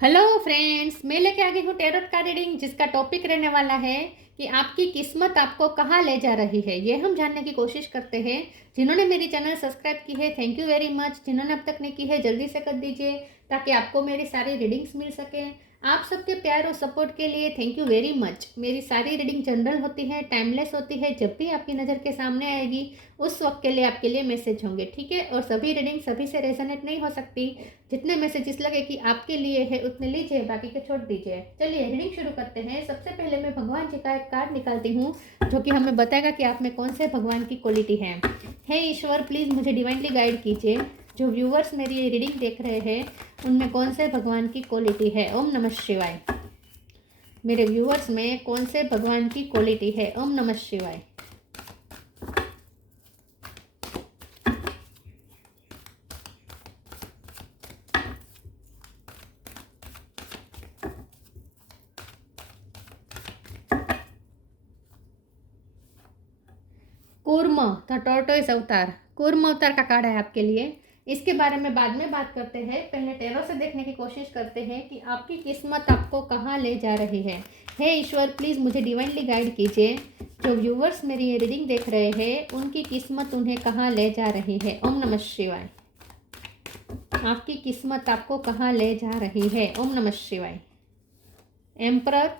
Hello friends, मैं लेके आ गई हूँ टैरोट का रीडिंग, जिसका टॉपिक रहने वाला है कि आपकी किस्मत आपको कहाँ ले जा रही है। ये हम जानने की कोशिश करते हैं। जिन्होंने मेरी चैनल सब्सक्राइब की है, थैंक यू वेरी मच। जिन्होंने अब तक नहीं की है, जल्दी से कर दीजिए ताकि आपको मेरी सारी रीडिंग्स मिल सके। आप सबके प्यार और सपोर्ट के लिए थैंक यू वेरी मच। मेरी सारी रीडिंग जनरल होती है, टाइमलेस होती है। जब भी आपकी नज़र के सामने आएगी उस वक्त के लिए आपके लिए मैसेज होंगे, ठीक है। और सभी रीडिंग सभी से रेजोनेट नहीं हो सकती। जितने मैसेजेस लगे कि आपके लिए है उतने लीजिए, बाकी के छोड़ दीजिए। चलिए रीडिंग शुरू करते हैं। सबसे पहले मैं भगवान जी का एक कार्ड निकालती हूँ जो कि हमें बताएगा कि आप में कौन से भगवान की क्वालिटी है। हे ईश्वर, प्लीज़ मुझे डिवाइनली गाइड कीजिए। जो व्यूवर्स मेरी ये रीडिंग देख रहे हैं उनमें कौन से भगवान की क्वालिटी है। ओम नमः शिवाय। मेरे व्यूवर्स में कौन से भगवान की क्वालिटी है। ओम नमः शिवाय। कूर्म द टॉर्टोइस अवतार, कूर्म अवतार का कार्ड है आपके लिए। इसके बारे में बाद में बात करते हैं। पहले टैरो से देखने की कोशिश करते हैं कि आपकी किस्मत आपको कहाँ ले जा रही है। हे ईश्वर, प्लीज़ मुझे डिवाइनली गाइड कीजिए। जो व्यूवर्स मेरी ये रीडिंग देख रहे हैं उनकी किस्मत उन्हें कहाँ ले जा रही है। ओम नमः शिवाय। आपकी किस्मत आपको कहाँ ले जा रही है। ओम नमः शिवाय। एम्परर,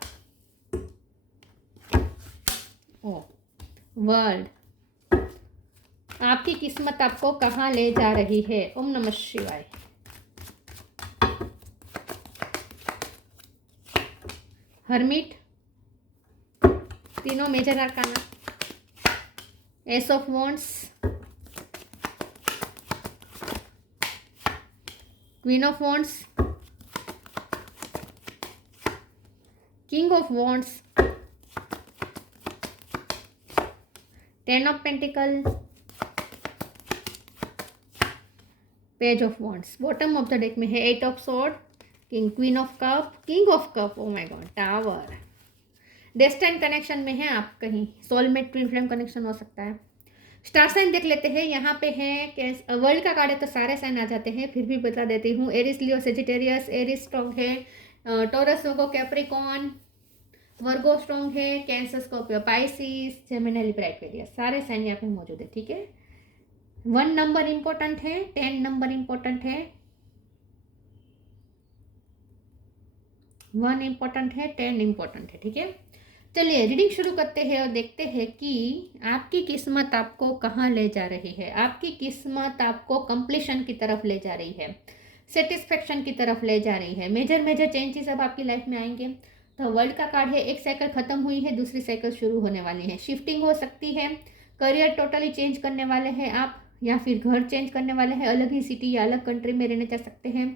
ओ वर्ल्ड, आपकी किस्मत आपको कहाँ ले जा रही है। ओम नमः शिवाय। हर्मिट, तीनों major arcana, ace of wands, queen of wands, king of wands, ten of pentacle, page of wands. Bottom of the deck में है eight of sword, king, queen of cup, king of cup, oh my god, tower. Destined connection में है आप, कहीं soulmate twin flame connection हो सकता है। Star sign देख लेते हैं। यहाँ पे है वर्ल्ड का कार्ड है तो सारे साइन आ जाते हैं, फिर भी बता देती हूँ। एरिस, लियो, सेजिटेरियस। एरिस स्ट्रॉन्ग है, टॉरस, वर्गो, कैप्रिकॉन, वर्गो स्ट्रॉन्ग है, cancer, Scorpio, Pisces, Gemini, Libra, Aquarius. सारे साइन यहाँ पे मौजूद है, ठीक है। 1 नंबर इंपॉर्टेंट है, 10 नंबर इंपॉर्टेंट है, 1 इंपॉर्टेंट है, 10 इंपॉर्टेंट है, ठीक है। चलिए रीडिंग शुरू करते हैं और देखते हैं कि आपकी किस्मत आपको कहाँ ले जा रही है। आपकी किस्मत आपको कंप्लीशन की तरफ ले जा रही है, सेटिस्फेक्शन की तरफ ले जा रही है। मेजर मेजर चेंजेस अब आपकी लाइफ में आएंगे। तो वर्ल्ड का कार्ड है, एक साइकिल खत्म हुई है, दूसरी साइकिल शुरू होने वाली है। शिफ्टिंग हो सकती है, करियर टोटली चेंज करने वाले हैं आप, या फिर घर चेंज करने वाले हैं, अलग ही सिटी या अलग कंट्री में रहने जा सकते हैं,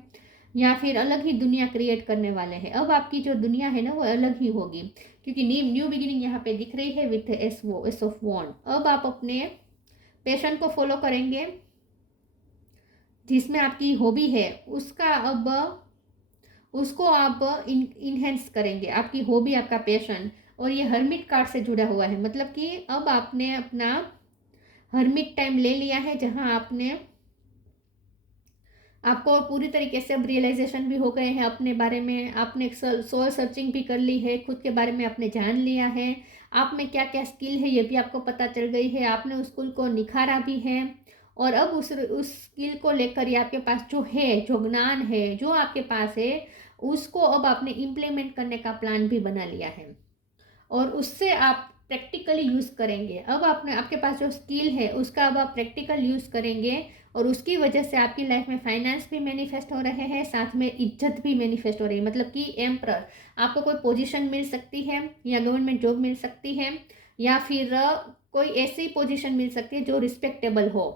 या फिर अलग ही दुनिया क्रिएट करने वाले हैं। अब आपकी जो दुनिया है ना वो अलग ही होगी, क्योंकि न्यू बिगिनिंग यहाँ पे दिख रही है विथ एस ऑफ वॉन्ड। अब आप अपने पैशन को फॉलो करेंगे, जिसमें आपकी हॉबी है उसका अब उसको आप इनहेंस करेंगे। आपकी हॉबी, आपका पैशन। और ये हर्मिट कार्ड से जुड़ा हुआ है, मतलब कि अब आपने अपना हर्मिट टाइम ले लिया है, जहाँ आपको पूरी तरीके से अब रियलाइजेशन भी हो गए हैं अपने बारे में। आपने सोल सर्चिंग भी कर ली है, खुद के बारे में आपने जान लिया है। आप में क्या क्या स्किल है ये भी आपको पता चल गई है। आपने उस स्किल को निखारा भी है, और अब उस स्किल को लेकर, या आपके पास जो है, जो ज्ञान है जो आपके पास है, उसको अब आपने इम्प्लीमेंट करने का प्लान भी बना लिया है, और उससे आप प्रैक्टिकली यूज़ करेंगे। अब आपने, आपके पास जो स्किल है उसका अब आप प्रैक्टिकल यूज़ करेंगे, और उसकी वजह से आपकी लाइफ में फाइनेंस भी मैनिफेस्ट हो रहे हैं, साथ में इज्जत भी मैनिफेस्ट हो रही है। मतलब कि एम्परर, आपको कोई पोजीशन मिल सकती है, या गवर्नमेंट जॉब मिल सकती है, या फिर कोई ऐसी पोजीशन मिल सकती है जो रिस्पेक्टेबल हो।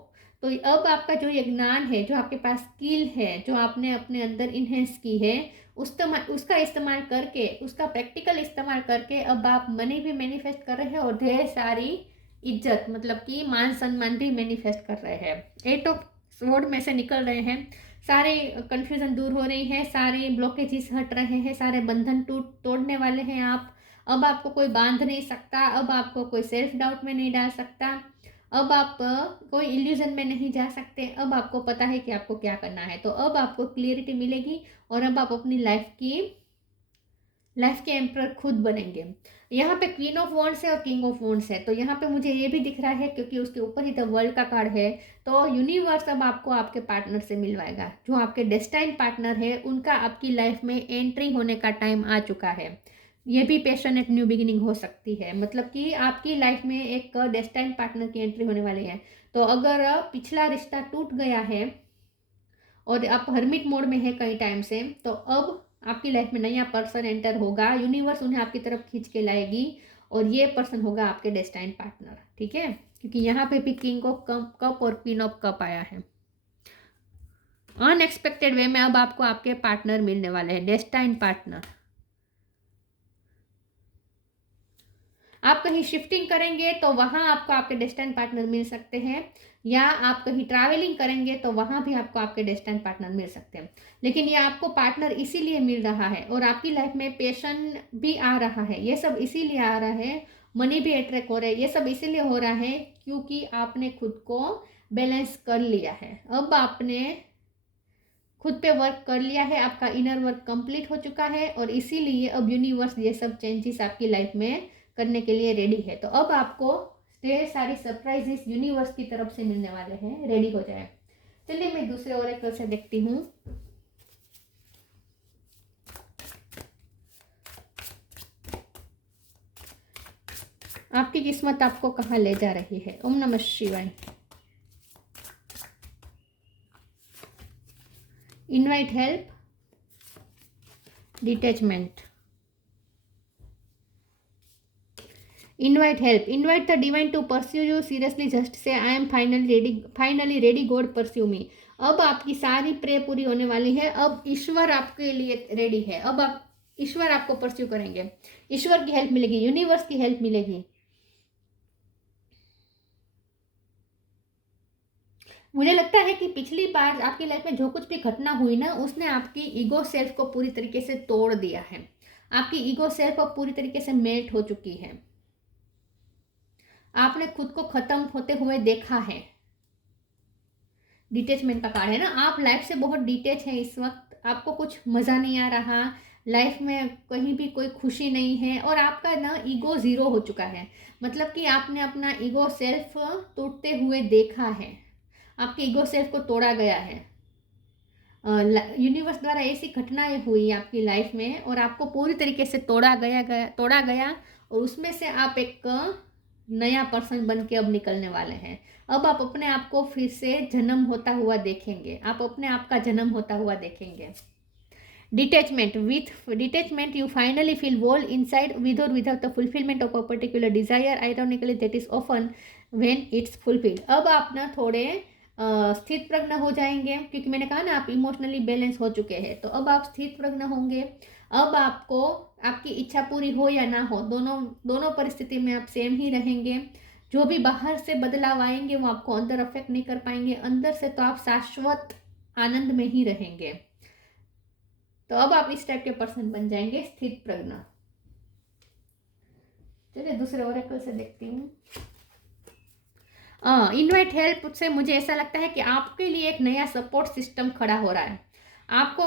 तो अब आपका जो ये ज्ञान है, जो आपके पास स्किल है, जो आपने अपने अंदर इन्हेंस की है, उसका इस्तेमाल करके, उसका प्रैक्टिकल इस्तेमाल करके अब आप मनी भी मैनिफेस्ट कर रहे हैं, और ढेर सारी इज्जत, मतलब कि मान सम्मान भी मैनिफेस्ट कर रहे हैं। एट ऑफ स्वॉर्ड में से निकल रहे हैं, सारे कंफ्यूजन दूर हो रही है, सारे ब्लॉकेजेस हट रहे हैं, सारे बंधन तोड़ने वाले हैं आप। अब आपको कोई बांध नहीं सकता, अब आपको कोई सेल्फ डाउट में नहीं डाल सकता। अब आप कोई इल्यूजन में नहीं जा सकते। अब आपको पता है कि आपको क्या करना है। तो अब आपको क्लियरिटी मिलेगी और अब आप अपनी लाइफ के एम्परर खुद बनेंगे। यहाँ पे क्वीन ऑफ वॉन्ड्स है और किंग ऑफ वॉन्ड्स है। तो यहाँ पे मुझे ये भी दिख रहा है क्योंकि उसके ऊपर ही द वर्ल्ड का कार्ड है। तो यूनिवर्स अब आपको आपके पार्टनर से मिलवाएगा। जो आपके डेस्टाइन पार्टनर है उनका आपकी लाइफ में एंट्री होने का टाइम आ चुका है। ये भी पैशनेट न्यू बिगिनिंग हो सकती है, मतलब कि आपकी लाइफ में एक डेस्टाइन पार्टनर की एंट्री होने वाली है। तो अगर पिछला रिश्ता टूट गया है और आप हर्मिट मोड में है कई टाइम से, तो अब आपकी लाइफ में नया पर्सन एंटर होगा। यूनिवर्स उन्हें आपकी तरफ खींच के लाएगी और ये पर्सन होगा आपके डेस्टाइन पार्टनर। ठीक है, क्योंकि यहाँ पे भी किंग ऑफ कप और क्वीन ऑफ कप आया है। अनएक्सपेक्टेड वे में अब आपको आपके पार्टनर मिलने वाले हैं, डेस्टाइन पार्टनर। आप कहीं शिफ्टिंग करेंगे तो वहां आपको आपके डेस्टाइन पार्टनर मिल सकते हैं, या आप कहीं ट्रैवलिंग करेंगे तो वहां भी आपको आपके डेस्टाइन पार्टनर मिल सकते हैं। लेकिन ये आपको पार्टनर इसीलिए मिल रहा है और आपकी लाइफ में पैशन भी आ रहा है। ये सब इसीलिए आ रहा है, मनी भी अट्रैक्ट हो रहा है। ये सब इसीलिए हो रहा है क्योंकि आपने खुद को बैलेंस कर लिया है। अब आपने खुद पे वर्क कर लिया है, आपका इनर वर्क कंप्लीट हो चुका है और इसीलिए अब यूनिवर्स ये सब चेंजेस आपकी लाइफ में करने के लिए रेडी है। तो अब आपको ढेर सारी सरप्राइजेस यूनिवर्स की तरफ से मिलने वाले हैं, रेडी हो जाए। चलिए मैं दूसरे ओरेकल से देखती हूँ। आपकी किस्मत आपको कहाँ ले जा रही है। ओम नमः शिवाय। Invite help, detachment. Invite help. Invite the divine to pursue you. Seriously, just say I am finally ready. God pursue me. अब आपकी सारी प्रे पूरी होने वाली है। अब ईश्वर आपके लिए रेडी है। अब आप ईश्वर आपको परस्यू करेंगे, ईश्वर की हेल्प मिलेगी, यूनिवर्स की हेल्प मिलेगी। मुझे लगता है कि पिछली बार आपकी लाइफ में जो कुछ भी घटना हुई ना, उसने आपकी ईगो सेल्फ को पूरी तरीके से तोड़ दिया है। आपकी ईगो सेल्फ अब पूरी तरीके से मेल्ट हो चुकी है। आपने खुद को खत्म होते हुए देखा है। डिटेचमेंट का कार्ड है ना, आप लाइफ से बहुत डिटेच है इस वक्त। आपको कुछ मज़ा नहीं आ रहा, लाइफ में कहीं भी कोई खुशी नहीं है और आपका ना ईगो ज़ीरो हो चुका है। मतलब कि आपने अपना ईगो सेल्फ टूटते हुए देखा है, आपके ईगो सेल्फ को तोड़ा गया है। यूनिवर्स द्वारा ऐसी घटनाएं हुई आपकी लाइफ में और आपको पूरी तरीके से तोड़ा गया और उसमें से आप एक नया पर्सन बन के अब निकलने वाले हैं। अब आप अपने आप को फिर से जन्म होता हुआ देखेंगे, आप अपने आप का जन्म होता हुआ देखेंगे। Detachment, with detachment you finally feel whole inside with और without the fulfilment of a particular desire. Ironically that is often when it's fulfilled. अब आप ना थोड़े स्थित प्रज्ञ हो जाएंगे, क्योंकि मैंने कहा ना आप इमोशनली बैलेंस हो चुके हैं। तो अब आप स्थित प्रज्ञ होंगे। अब आपको आपकी इच्छा पूरी हो या ना हो, दोनों परिस्थिति में आप सेम ही रहेंगे। जो भी बाहर से बदलाव आएंगे वो आपको अंदर अफेक्ट नहीं कर पाएंगे। अंदर से तो आप शाश्वत आनंद में ही रहेंगे। तो अब आप इस टाइप के पर्सन बन जाएंगे, स्थित प्रज्ञ। चलिए दूसरे ओरेकल से देखती हूँ। इनवाइट हेल्प से मुझे ऐसा लगता है कि आपके लिए एक नया सपोर्ट सिस्टम खड़ा हो रहा है। आपको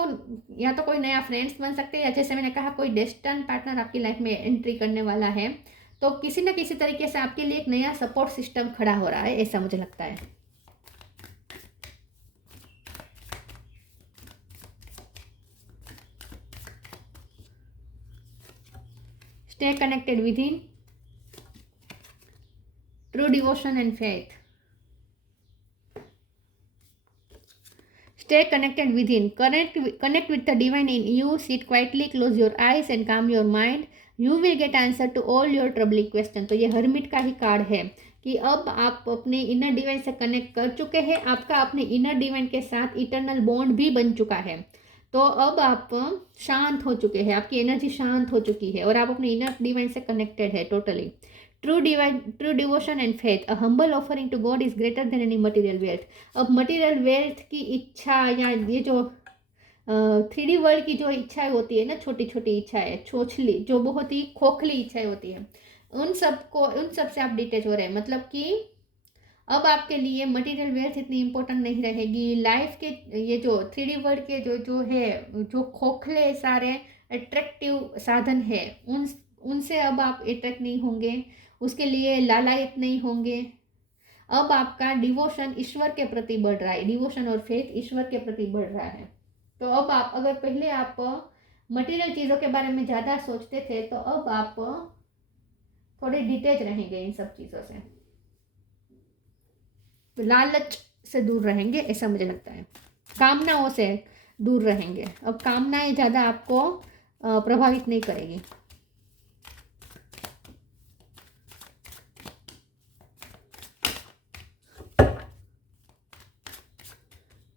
या तो कोई नया फ्रेंड्स बन सकते हैं, या जैसे मैंने कहा कोई डेस्टिनी पार्टनर आपकी लाइफ में एंट्री करने वाला है। तो किसी न किसी तरीके से आपके लिए एक नया सपोर्ट सिस्टम खड़ा हो रहा है, ऐसा मुझे लगता है। Stay connected with in, true devotion and faith. Stay connected within. Connect with the divine in you. Sit quietly, close your eyes and calm your mind. You will get answer to all your troubling question. तो ये hermit का ही card है कि अब आप अपने inner divine से connect कर चुके हैं। आपका अपने इनर डिवाइन के साथ इटर्नल बॉन्ड भी बन चुका है। तो अब आप शांत हो चुके हैं, आपकी एनर्जी शांत हो चुकी है और आप अपने इनर डिवाइन से कनेक्टेड है totally. True devotion and faith, a humble offering to God is greater than any material wealth. अब मटेरियल वेल्थ की इच्छा या ये जो 3D वर्ल्ड की जो इच्छाएं होती है ना, छोटी छोटी इच्छाएं, छोछली, जो बहुत ही खोखली इच्छाएं होती है, उन सब से आप डिटेच हो रहे हैं। मतलब कि अब आपके लिए मटेरियल वेल्थ इतनी इम्पोर्टेंट नहीं रहेगी। लाइफ के ये जो 3D वर्ल्ड के जो है, जो खोखले सारे अट्रैक्टिव साधन है, उनसे अब आप अट्रैक्ट नहीं होंगे, उसके लिए लालायत नहीं होंगे। अब आपका डिवोशन ईश्वर के प्रति बढ़ रहा है, डिवोशन और फेथ ईश्वर के प्रति बढ़ रहा है। तो अब आप, अगर पहले आप मटेरियल चीज़ों के बारे में ज़्यादा सोचते थे, तो अब आप थोड़े डिटेच रहेंगे इन सब चीज़ों से, लालच से दूर रहेंगे, ऐसा मुझे लगता है। कामनाओं से दूर रहेंगे। अब कामनाएं ज़्यादा आपको प्रभावित नहीं करेगी।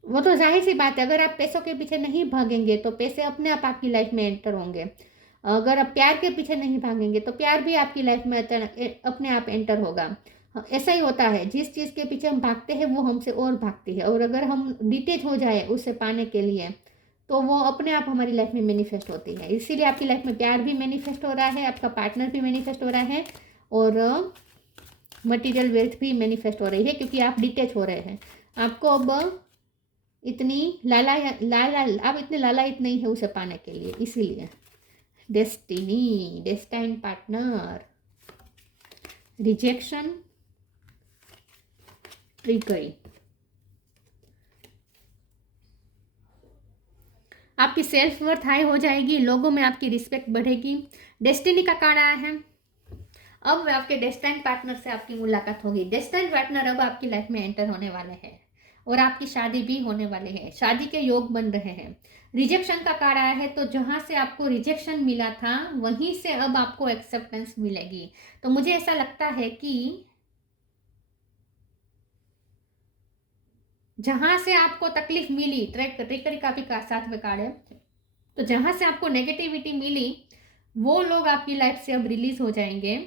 वो तो जाहिर सी बात है, अगर आप पैसों के पीछे नहीं भागेंगे तो पैसे अपने आप आपकी लाइफ में एंटर होंगे। अगर आप प्यार के पीछे नहीं भागेंगे तो प्यार भी आपकी लाइफ में अपने आप एंटर होगा। ऐसा ही होता है, जिस चीज़ के पीछे हम भागते हैं वो हमसे और भागती है, और अगर हम डिटेच हो जाए उसे पाने के लिए तो वो अपने आप हमारी लाइफ में मैनिफेस्ट होती है। इसीलिए आपकी लाइफ में प्यार भी मैनिफेस्ट हो रहा है, आपका पार्टनर भी मैनिफेस्ट हो रहा है, और मटीरियल वेल्थ भी मैनिफेस्ट हो रही है, क्योंकि आप डिटेच हो रहे हैं। आपको अब इतनी आप इतने लालायित नहीं है उसे पाने के लिए। इसीलिए डेस्टाइन पार्टनर, रिजेक्शन, ट्रिकरी, आपकी सेल्फ वर्थ हाई हो जाएगी, लोगों में आपकी रिस्पेक्ट बढ़ेगी। डेस्टिनी का कार्ड आया है। अब आपके डेस्टाइन पार्टनर से आपकी मुलाकात होगी। डेस्टाइन पार्टनर अब आपकी लाइफ में एंटर होने वाले हैं, और आपकी शादी भी होने वाली है, शादी के योग बन रहे हैं। रिजेक्शन का कार्ड आया है, तो जहां से आपको रिजेक्शन मिला था वहीं से अब आपको एक्सेप्टेंस मिलेगी। तो मुझे ऐसा लगता है कि जहां से आपको तकलीफ मिली, ट्रिकरी का भी साथ में कार्ड है, तो जहां से आपको नेगेटिविटी मिली वो लोग आपकी लाइफ से अब रिलीज हो जाएंगे,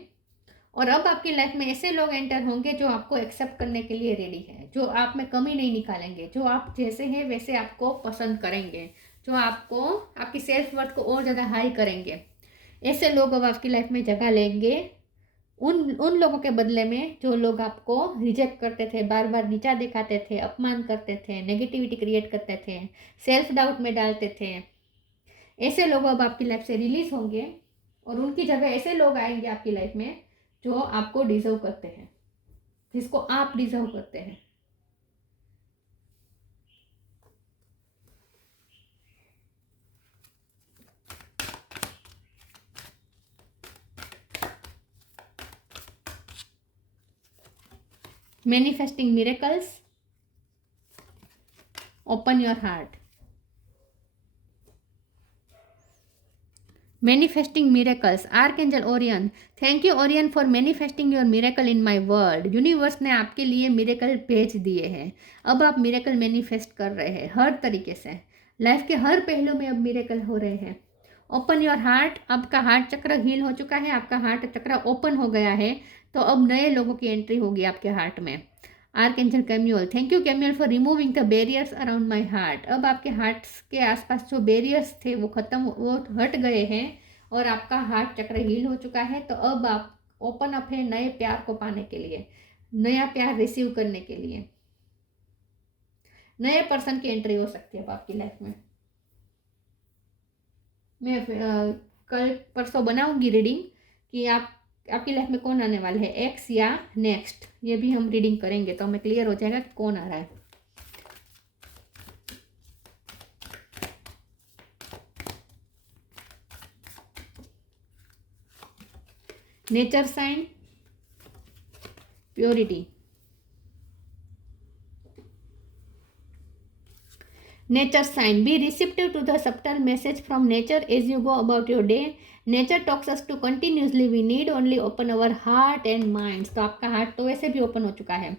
और अब आपकी लाइफ में ऐसे लोग एंटर होंगे जो आपको एक्सेप्ट करने के लिए रेडी है, जो आप में कमी नहीं निकालेंगे, जो आप जैसे हैं वैसे आपको पसंद करेंगे, जो आपको आपकी सेल्फ वर्थ को और ज़्यादा हाई करेंगे। ऐसे लोग अब आपकी लाइफ में जगह लेंगे, उन लोगों के बदले में जो लोग आपको रिजेक्ट करते थे, बार बार नीचा दिखाते थे, अपमान करते थे, नेगेटिविटी क्रिएट करते थे, सेल्फ डाउट में डालते थे। ऐसे लोग अब आपकी लाइफ से रिलीज होंगे, और उनकी जगह ऐसे लोग आएंगे आपकी लाइफ में जो आपको डिजर्व करते हैं, जिसको आप डिजर्व करते हैं। Manifesting miracles, open your heart. Manifesting miracles, Archangel Orion, thank you Orion for manifesting your miracle in my world. Universe ने आपके लिए मिरेकल भेज दिए हैं। अब आप मिरेकल मैनिफेस्ट कर रहे हैं हर तरीके से, लाइफ के हर पहलू में अब मिरेकल हो रहे हैं। ओपन योर हार्ट, आपका हार्ट चक्र हील हो चुका है, आपका हार्ट चक्र ओपन हो गया है, तो अब नए लोगों की एंट्री होगी आपके हार्ट में। Archangel Chamuel, thank you Chamuel for removing the barriers around my heart. अब आपके हार्ट के आसपास जो बैरियर्स थे वो हट गए हैं, और आपका हार्ट चक्र हील हो चुका है। तो अब आप ओपन अप है नए प्यार को पाने के लिए, नया प्यार रिसीव करने के लिए। नए पर्सन की एंट्री हो सकती है अब आपकी लाइफ में। मैं कल परसों बनाऊंगी रीडिंग कि आपकी लाइफ में कौन आने वाला है, एक्स या नेक्स्ट, ये भी हम रीडिंग करेंगे, तो हमें क्लियर हो जाएगा कि कौन आ रहा है। Nature sign, purity. Nature sign, be receptive to the subtle message from nature as you go about your day. Nature talks us to continuously, we need only open our heart and minds. तो आपका heart तो वैसे भी open हो चुका है,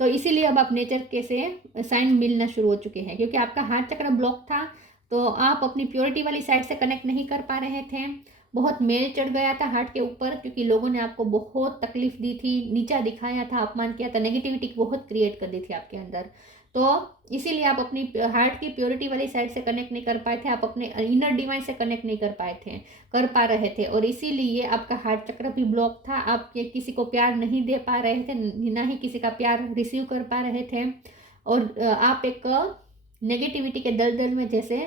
तो इसीलिए अब आप नेचर के से साइन मिलना शुरू हो चुके हैं, क्योंकि आपका हार्ट चक्र ब्लॉक था, तो आप अपनी प्योरिटी वाली साइड से कनेक्ट नहीं कर पा रहे थे। बहुत मेल चढ़ गया था हार्ट के ऊपर, क्योंकि लोगों ने आपको बहुत तकलीफ दी थी, नीचा दिखाया था, अपमान किया था, नेगेटिविटी बहुत क्रिएट कर दी थी आपके अंदर। तो इसीलिए आप अपनी हार्ट की प्योरिटी वाली साइड से कनेक्ट नहीं कर पाए थे, आप अपने इनर डिवाइन से कनेक्ट नहीं कर पा रहे थे, और इसीलिए आपका हार्ट चक्र भी ब्लॉक था। आप किसी को प्यार नहीं दे पा रहे थे, ना ही किसी का प्यार रिसीव कर पा रहे थे, और आप एक नेगेटिविटी के दलदल में जैसे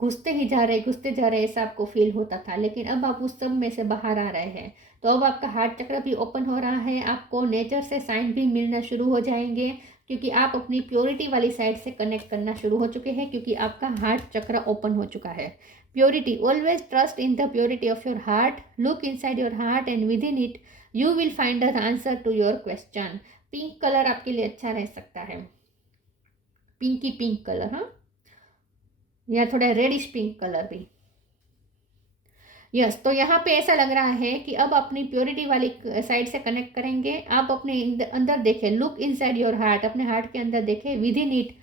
घुसते जा रहे ऐसा आपको फील होता था। लेकिन अब आप उस सब में से बाहर आ रहे हैं, तो अब आपका हार्ट चक्र भी ओपन हो रहा है, आपको नेचर से साइन भी मिलना शुरू हो जाएंगे, क्योंकि आप अपनी प्योरिटी वाली साइड से कनेक्ट करना शुरू हो चुके हैं, क्योंकि आपका हार्ट चक्र ओपन हो चुका है। Purity, always trust in the purity of your heart, look inside your heart and within it you will find the answer to your question. Pink colour आपके लिए अच्छा रह सकता है, पिंकी पिंक कलर, हाँ, या थोड़ा रेडिश पिंक कलर भी। यस, तो यहाँ पे ऐसा लग रहा है कि अब अपनी प्योरिटी वाली साइड से कनेक्ट करेंगे। आप अपने अंदर देखें, लुक इनसाइड योर हार्ट, अपने हार्ट के अंदर देखें, विद इन इट,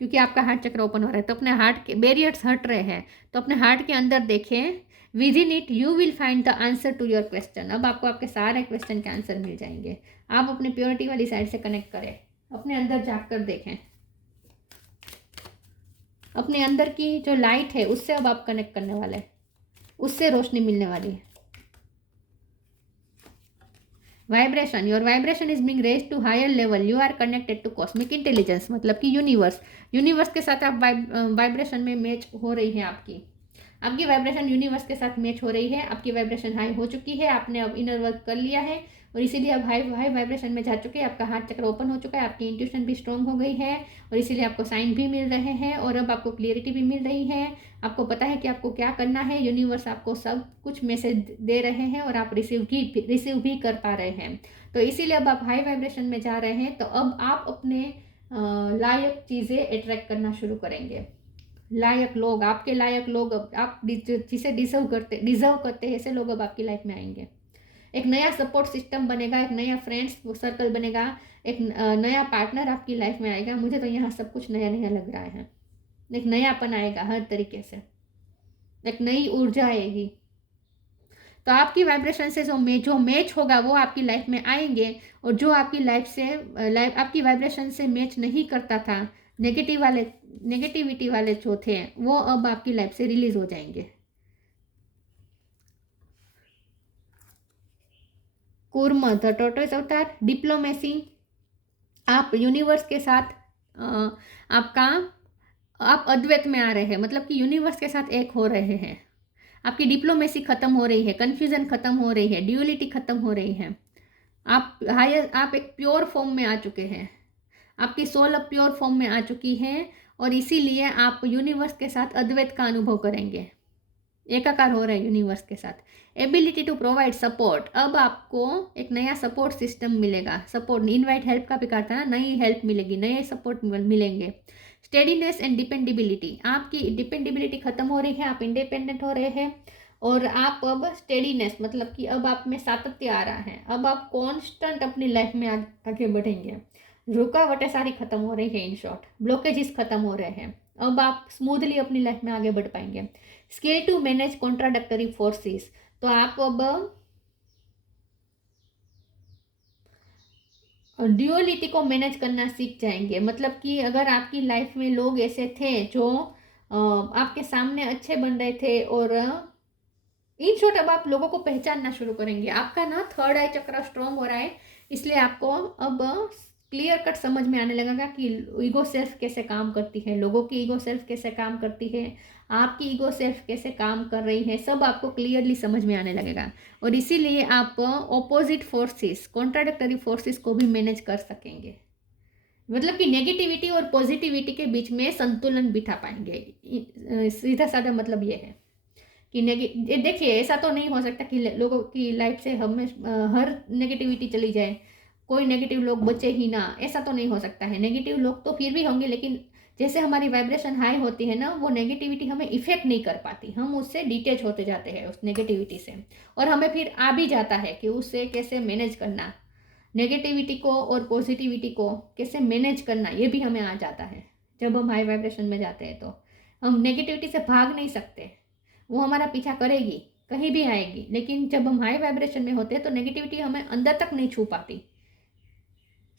क्योंकि आपका हार्ट चक्र ओपन हो रहा है तो अपने हार्ट के बैरियर्स हट रहे हैं, तो अपने हार्ट के अंदर देखें, within it you will find the answer to your question. अब आपको आपके सारे क्वेश्चन के आंसर मिल जाएंगे। आप अपने प्योरिटी वाली साइड से कनेक्ट करें, अपने अंदर जाकर देखें, अपने अंदर की जो लाइट है उससे अब आप कनेक्ट करने वाले हैं, उससे रोशनी मिलने वाली है। Vibration, your vibration is being raise to higher level, you are connected to cosmic intelligence, मतलब कि यूनिवर्स के साथ आप वाइब्रेशन में मैच हो रही है, आपकी वाइब्रेशन यूनिवर्स के साथ मैच हो रही है, आपकी वाइब्रेशन हाई हो चुकी है, आपने अब इनर वर्क कर लिया है और इसीलिए अब हाई वाइब्रेशन में जा चुके हैं, आपका हार्ट चक्र ओपन हो चुका है, आपकी इंट्यूशन भी स्ट्रॉन्ग हो गई है, और इसीलिए आपको साइन भी मिल रहे हैं, और अब आपको क्लियरिटी भी मिल रही है, आपको पता है कि आपको क्या करना है, यूनिवर्स आपको सब कुछ मैसेज दे रहे हैं और आप रिसीव भी कर पा रहे हैं। तो इसीलिए अब आप हाई वाइब्रेशन में जा रहे हैं, तो अब आप अपने लायक चीज़ें अट्रैक्ट करना शुरू करेंगे। लायक लोग, आपके लायक लोग, आप जिसे डिजर्व करते हैं ऐसे लोग अब आपकी लाइफ में आएंगे। एक नया सपोर्ट सिस्टम बनेगा, एक नया फ्रेंड्स सर्कल बनेगा, एक नया पार्टनर आपकी लाइफ में आएगा। मुझे तो यहाँ सब कुछ नया नया लग रहा है, एक नयापन आएगा हर तरीके से, एक नई ऊर्जा आएगी। तो आपकी वाइब्रेशन से जो मैच होगा वो आपकी लाइफ में आएंगे, और जो आपकी आपकी वाइब्रेशन से मैच नहीं करता था, नेगेटिविटी वाले जो थे वो अब आपकी लाइफ से रिलीज हो जाएंगे। कूर्म, द टोटोइस अवतार, डिप्लोमेसी, आप यूनिवर्स के साथ आप अद्वैत में आ रहे हैं, मतलब कि यूनिवर्स के साथ एक हो रहे हैं, आपकी डिप्लोमेसी खत्म हो रही है, कन्फ्यूजन खत्म हो रही है, ड्यूअलिटी खत्म हो रही है, आप एक प्योर फॉर्म में आ चुके हैं, आपकी सोल अब प्योर फॉर्म में आ चुकी है, और इसीलिए आप यूनिवर्स के साथ अद्वैत का अनुभव करेंगे, एकाकार हो रहे हैं यूनिवर्स के साथ। एबिलिटी टू प्रोवाइड सपोर्ट, अब आपको एक नया सपोर्ट सिस्टम मिलेगा, सपोर्ट इनवाइट हेल्प का भी करता है ना, नई हेल्प मिलेगी, नए सपोर्ट मिलेंगे। स्टेडीनेस एंड डिपेंडेबिलिटी, आपकी डिपेंडेबिलिटी खत्म हो रही है, आप इंडिपेंडेंट हो रहे हैं, और आप अब स्टेडीनेस, मतलब कि अब आप में सातत्य आ रहा है, अब आप कॉन्स्टेंट अपनी लाइफ में आगे बढ़ेंगे, रुकावटें सारी खत्म हो रही है, इन शॉर्ट ब्लॉकेजेस खत्म हो रहे हैं, अब आप स्मूथली अपनी लाइफ में आगे बढ़ पाएंगे। स्किल टू मैनेज कॉन्ट्राडक्टरी फोर्सेस, तो आप अब ड्यूअलिटी को मैनेज करना सीख जाएंगे, मतलब कि अगर आपकी लाइफ में लोग ऐसे थे जो आपके सामने अच्छे बन रहे थे, और इन शॉर्ट अब आप लोगों को पहचानना शुरू करेंगे। आपका ना थर्ड आई चक्र स्ट्रॉन्ग हो रहा है, इसलिए आपको अब क्लियर कट समझ में आने लगेगा कि ईगो सेल्फ कैसे काम करती है, लोगों की ईगो सेल्फ कैसे काम करती है, आपकी ईगो सेल्फ कैसे काम कर रही है, सब आपको क्लियरली समझ में आने लगेगा, और इसीलिए आप ऑपोजिट फोर्सेस, कॉन्ट्राडिक्टरी फोर्सेस को भी मैनेज कर सकेंगे, मतलब कि नेगेटिविटी और पॉजिटिविटी के बीच में संतुलन बिठा पाएंगे। सीधा साधा मतलब ये है कि देखिए, ऐसा तो नहीं हो सकता कि लोगों की लाइफ से हर नेगेटिविटी चली जाए, कोई नेगेटिव लोग बचे ही ना, ऐसा तो नहीं हो सकता है। नेगेटिव लोग तो फिर भी होंगे, लेकिन जैसे हमारी वाइब्रेशन हाई होती है ना, वो नेगेटिविटी हमें इफेक्ट नहीं कर पाती, हम उससे डिटेच होते जाते हैं उस नेगेटिविटी से, और हमें फिर आ भी जाता है कि उससे कैसे मैनेज करना, नेगेटिविटी को और पॉजिटिविटी को कैसे मैनेज करना, ये भी हमें आ जाता है। जब हम हाई वाइब्रेशन में जाते हैं तो हम नेगेटिविटी से भाग नहीं सकते, वो हमारा पीछा करेगी, कहीं भी आएगी, लेकिन जब हम हाई वाइब्रेशन में होते हैं तो नेगेटिविटी हमें अंदर तक नहीं छू पाती।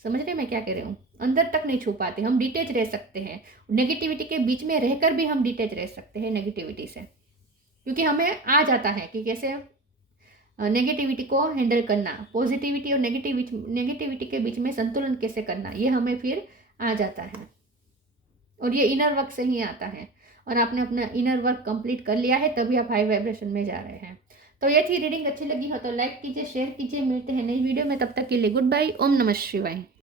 समझ रहे हैं मैं क्या कह रही हूँ? अंदर तक नहीं छू पाते, हम डिटैच रह सकते हैं। नेगेटिविटी के बीच में रहकर भी हम डिटैच रह सकते हैं नेगेटिविटी से, क्योंकि हमें आ जाता है कि कैसे नेगेटिविटी को हैंडल करना, पॉजिटिविटी और नेगेटिविटी के बीच में संतुलन कैसे करना, ये हमें फिर आ जाता है। और ये इनर वर्क से ही आता है, और आपने अपना इनर वर्क कंप्लीट कर लिया है, तभी आप हाई वाइब्रेशन में जा रहे हैं। तो ये थी रीडिंग। अच्छी लगी हो तो लाइक कीजिए, शेयर कीजिए। मिलते हैं नई वीडियो में, तब तक के लिए गुड बाय। ओम नमः शिवाय।